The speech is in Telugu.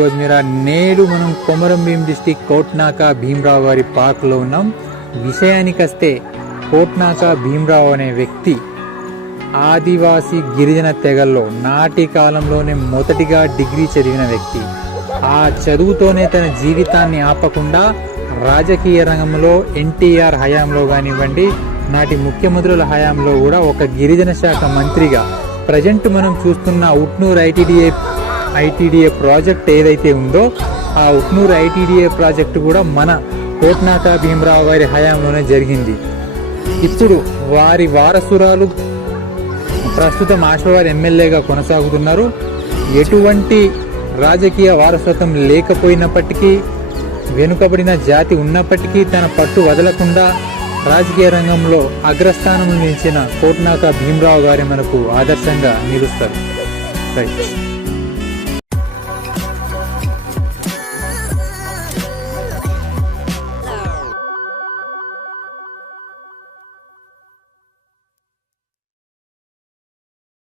అజ్మీరా నేడు మనం కొమరం భీం డిస్టిక్ కోట్నాక భీమరావు గారి పార్క్లో ఉన్నాం. విషయానికి వస్తే కోట్నాక భీమరావు అనే వ్యక్తి ఆదివాసీ గిరిజన తెగల్లో నాటి కాలంలోనే మొదటిగా డిగ్రీ చదివిన వ్యక్తి. ఆ చదువుతోనే తన జీవితాన్ని ఆపకుండా రాజకీయ రంగంలో ఎన్టీఆర్ హయాంలో కానివ్వండి, నాటి ముఖ్యమంత్రుల హయాంలో కూడా ఒక గిరిజన శాఖ మంత్రిగా ప్రజెంట్ మనం చూస్తున్న ఉట్నూరు ఐటీడీఏ ప్రాజెక్ట్ ఏదైతే ఉందో ఆ ఉట్నూరు ఐటీడీఏ ప్రాజెక్టు కూడా మన కోట్నాక భీమరావు గారి హయాంలోనే జరిగింది. ఇప్పుడు వారి వారసురాలు ప్రస్తుతం ఆశవారి ఎమ్మెల్యేగా కొనసాగుతున్నారు. ఎటువంటి రాజకీయ వారసత్వం లేకపోయినప్పటికీ, వెనుకబడిన జాతి ఉన్నప్పటికీ తన పట్టు వదలకుండా రాజకీయ రంగంలో అగ్రస్థానంలో నిలిచిన కోట్నాక భీమరావు గారి మనకు ఆదర్శంగా నిలుస్తారు. రైట్.